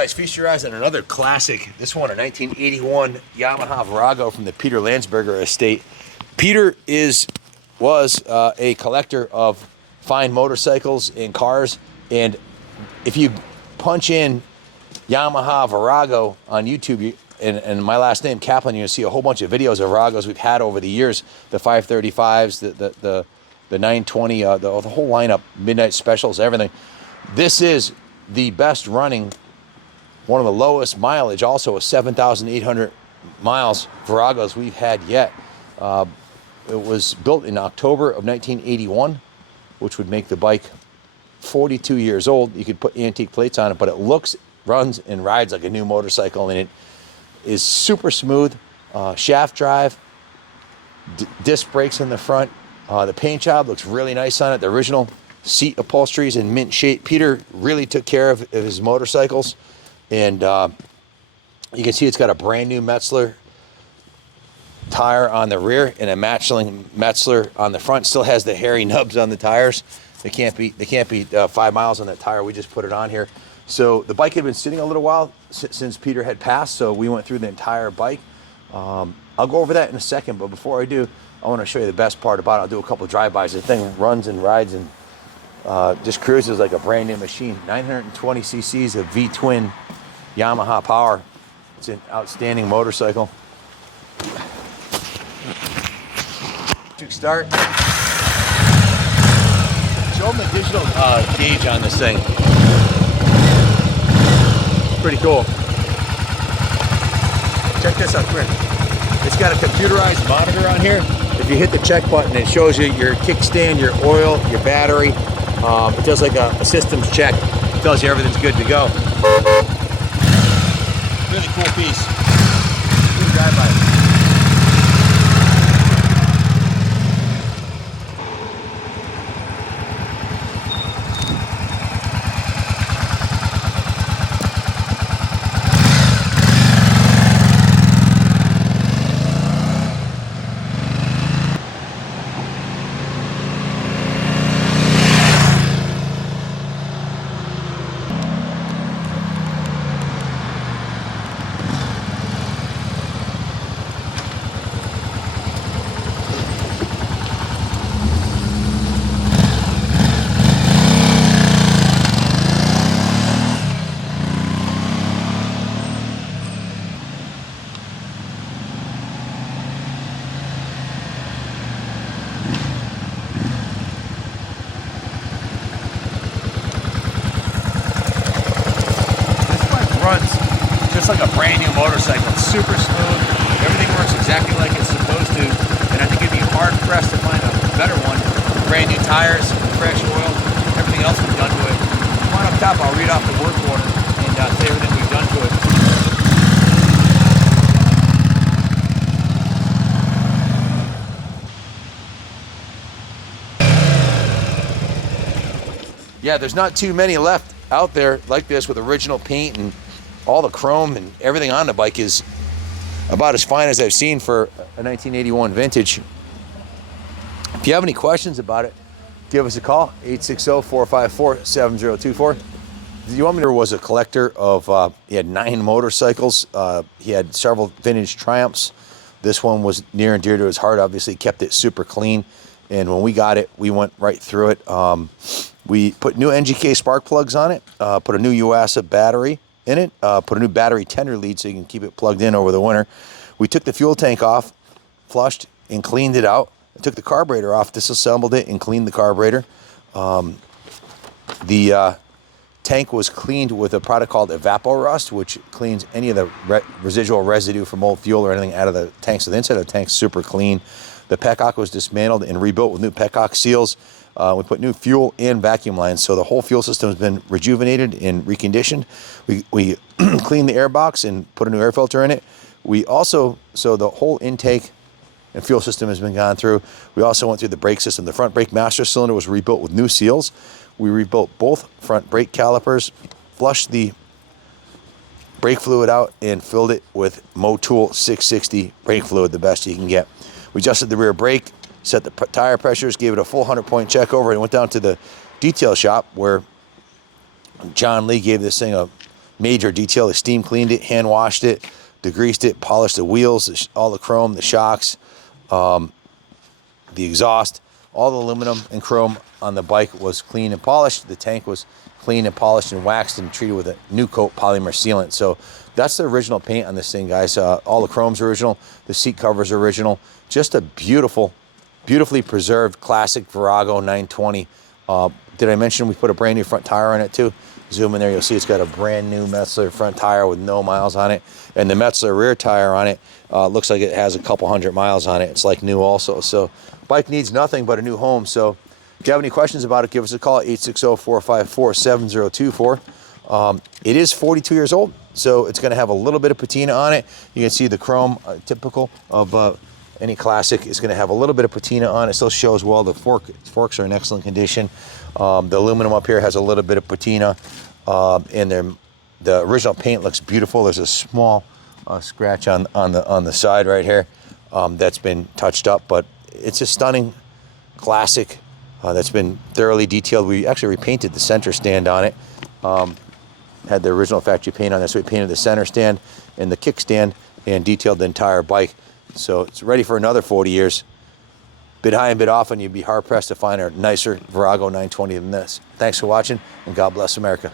Guys, feast your eyes on another classic. This one, a 1981 Yamaha Virago from the Peter Landsberger estate. Peter was a collector of fine motorcycles and cars, and if you punch in Yamaha Virago on YouTube and my last name Kaplan, you're gonna see a whole bunch of videos of Viragos we've had over the years. The 535s, the 920, the whole lineup, midnight specials, everything. This is the best running, one of the lowest mileage, also a 7,800 miles Viragos we've had yet. It was built in October of 1981, which would make the bike 42 years old. You could put antique plates on it, but it looks, runs, and rides like a new motorcycle, and it is super smooth. Shaft drive, disc brakes in the front. The paint job looks really nice on it. The original seat upholstery is in mint shape. Peter really took care of his motorcycles, and you can see it's got a brand new Metzler tire on the rear and a Michelin Metzler on the front. Still has the hairy nubs on the tires. They can't be 5 miles on that tire. We just put it on here. So the bike had been sitting a little while since Peter had passed, so we went through the entire bike. I'll go over that in a second, but before I do, I want to show you the best part about it. I'll do a couple of drive-bys. The thing runs and rides and just cruises like a brand new machine. 920 cc's of V-twin Yamaha power. It's an outstanding motorcycle. Quick start. Show them the digital gauge on this thing. Pretty cool. Check this out, quick. It's got a computerized monitor on here. If you hit the check button, it shows you your kickstand, your oil, your battery. It does like a systems check. It tells you everything's good to go. Really cool piece. Good drive-by. Just like a brand new motorcycle. It's super smooth. Everything works exactly like it's supposed to. And I think it'd be hard pressed to find a better one. Brand new tires, fresh oil, everything else we've done to it. Come on up top, I'll read off the work order and tell you everything we've done to it. Yeah, there's not too many left out there like this with original paint, and all the chrome and everything on the bike is about as fine as I've seen for a 1981 vintage. If you have any questions about it, give us a call, 860-454-7024. You want me to was a collector of, he had 9 motorcycles. He had several vintage Triumphs. This one was near and dear to his heart, obviously kept it super clean. And when we got it, we went right through it. We put new NGK spark plugs on it, put a new Yuasa battery in it, put a new battery tender lead so you can keep it plugged in over the winter. We took the fuel tank off, flushed and cleaned it out. I took the carburetor off, disassembled it and cleaned the carburetor. The tank was cleaned with a product called Evaporust, which cleans any of the residual residue from old fuel or anything out of the tank. So the inside of the tank's super clean. The petcock was dismantled and rebuilt with new petcock seals. We put new fuel and vacuum lines, so the whole fuel system has been rejuvenated and reconditioned. We cleaned the air box and put a new air filter in it. We also, so the whole intake and fuel system has been gone through. We also went through the brake system. The front brake master cylinder was rebuilt with new seals. We rebuilt both front brake calipers, flushed the brake fluid out, and filled it with Motul 660 brake fluid, the best you can get. We adjusted the rear brake, set the tire pressures, gave it a full 100-point check over, and went down to the detail shop where John Lee gave this thing a major detail. They steam cleaned it, hand washed it, degreased it, polished the wheels, all the chrome, the shocks, the exhaust, all the aluminum and chrome on the bike was clean and polished. The tank was clean and polished and waxed and treated with a new coat polymer sealant. So that's the original paint on this thing, guys. All the chrome's original, the seat cover's original. Just a beautiful, beautifully preserved classic Virago 920. Did I mention we put a brand new front tire on it too? Zoom in there, you'll see it's got a brand new Metzler front tire with no miles on it. And the Metzler rear tire on it looks like it has a couple hundred miles on it. It's like new also. So bike needs nothing but a new home. So if you have any questions about it, give us a call at 860-454-7024. It is 42 years old, so it's going to have a little bit of patina on it. You can see the chrome, typical of any classic, is going to have a little bit of patina on it. Still shows well. The forks are in excellent condition. The aluminum up here has a little bit of patina, and the original paint looks beautiful. There's a small scratch on the side right here that's been touched up, but it's a stunning classic that's been thoroughly detailed. We actually repainted the center stand on it. Had the original factory paint on there, so we painted the center stand and the kickstand and detailed the entire bike. So it's ready for another 40 years. Bid high and bid often, you'd be hard pressed to find a nicer Virago 920 than this. Thanks for watching, and God bless America.